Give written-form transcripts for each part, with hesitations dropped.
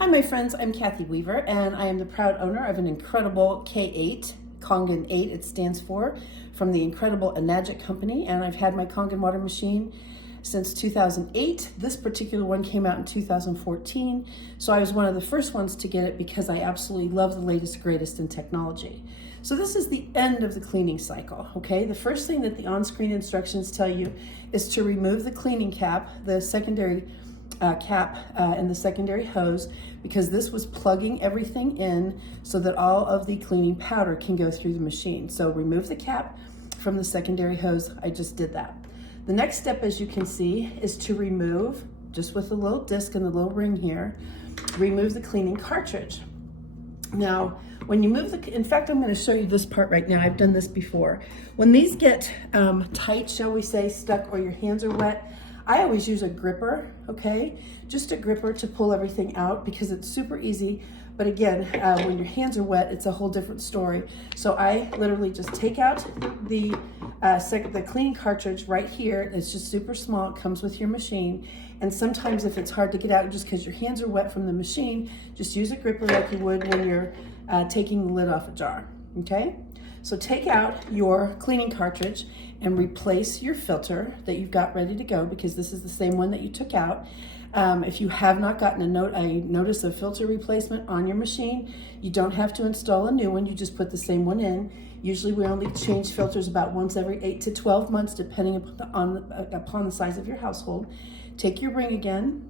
Hi my friends, I'm Kathy Weaver and I am the proud owner of an incredible K8, Kangen 8 it stands for, from the incredible Enagic company, and I've had my Kangen water machine since 2008. This particular one came out in 2014, so I was one of the first ones to get it because I absolutely love the latest greatest in technology. So this is the end of the cleaning cycle, okay? The first thing that the on-screen instructions tell you is to remove the cleaning cap, the secondary cap and the secondary hose, because this was plugging everything in so that all of the cleaning powder can go through the machine. So remove the cap from the secondary hose. I just did that. The next step, as you can see, is to remove, just with the little disc and the little ring here, remove the cleaning cartridge. Now, when you move in fact, I'm going to show you this part right now. I've done this before. When these get tight, shall we say, stuck, or your hands are wet, I always use a gripper, okay? Just a gripper to pull everything out because it's super easy. But again, when your hands are wet, it's a whole different story. So I literally just take out the cleaning cartridge right here. It's just super small. It comes with your machine. And sometimes if it's hard to get out just because your hands are wet from the machine, just use a gripper like you would when you're taking the lid off a jar, okay? So take out your cleaning cartridge and replace your filter that you've got ready to go, because this is the same one that you took out. If you have not gotten a notice of filter replacement on your machine, you don't have to install a new one. You just put the same one in. Usually we only change filters about once every 8 to 12 months, depending upon the size of your household. Take your ring again,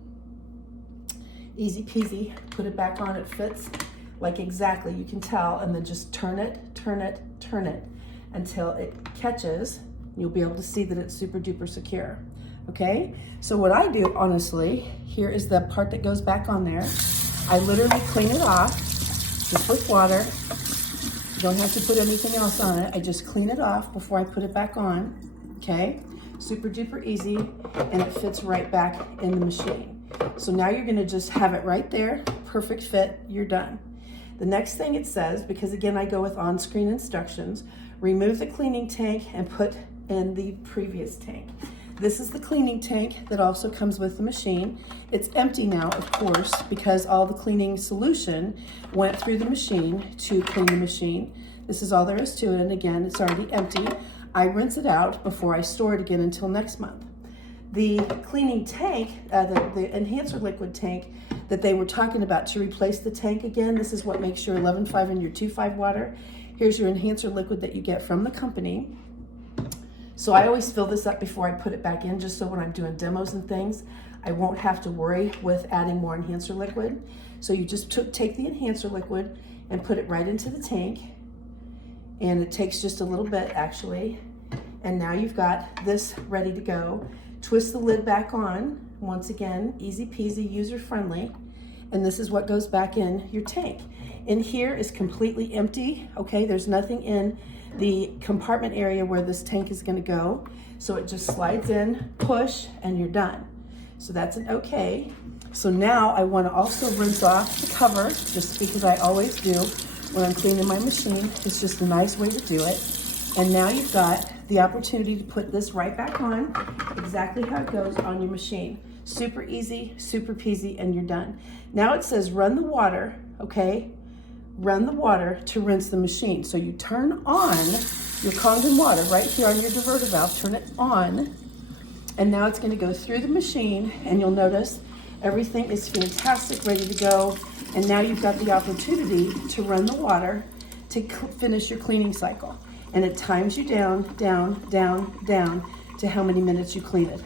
easy peasy, put it back on, it fits like exactly, you can tell, and then just turn it until it catches. You'll be able to see that it's super duper secure. Okay, so what I do, honestly, here is the part that goes back on there. I literally clean it off just with water. You don't have to put anything else on it. I just clean it off before I put it back on. Okay, super duper easy, and it fits right back in the machine. So now you're gonna just have it right there, perfect fit, you're done. The next thing it says, because again I go with on-screen instructions, remove the cleaning tank and put in the previous tank. This is the cleaning tank that also comes with the machine. It's empty now, of course, because all the cleaning solution went through the machine to clean the machine. This is all there is to it, and again, it's already empty. I rinse it out before I store it again until next month. The cleaning tank, the enhancer liquid tank that they were talking about to replace the tank again, this is what makes your 11.5 and your 2.5 water. Here's your enhancer liquid that you get from the company. So I always fill this up before I put it back in, just so when I'm doing demos and things, I won't have to worry with adding more enhancer liquid. So you just take the enhancer liquid and put it right into the tank. And it takes just a little bit, actually. And now you've got this ready to go. Twist the lid back on. Once again, easy peasy, user friendly. And this is what goes back in your tank. In here is completely empty, okay? There's nothing in the compartment area where this tank is gonna go. So it just slides in, push, and you're done. So that's an okay. So now I wanna also rinse off the cover, just because I always do when I'm cleaning my machine. It's just a nice way to do it. And now you've got the opportunity to put this right back on, exactly how it goes on your machine. Super easy, super peasy, and you're done. Now it says run the water, okay? Run the water to rinse the machine. So you turn on your Kangen water right here on your diverter valve, turn it on, and now it's gonna go through the machine, and you'll notice everything is fantastic, ready to go. And now you've got the opportunity to run the water to finish your cleaning cycle. And it times you down to how many minutes you clean it.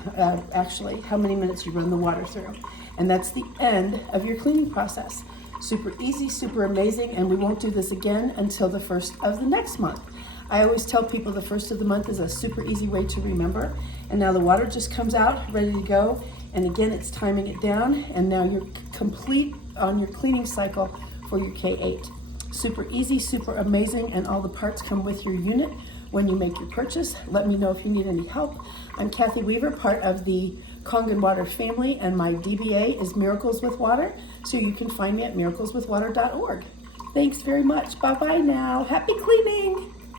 Actually, how many minutes you run the water through. And that's the end of your cleaning process. Super easy, super amazing, and we won't do this again until the first of the next month. I always tell people the first of the month is a super easy way to remember. And now the water just comes out, ready to go. And again, it's timing it down, and now you're complete on your cleaning cycle for your K8. Super easy, super amazing, and all the parts come with your unit when you make your purchase. Let me know if you need any help. I'm Kathy Weaver, part of the Kangen Water family, and my DBA is Miracles with Water, so you can find me at miracleswithwater.org. Thanks very much. Bye-bye now. Happy cleaning.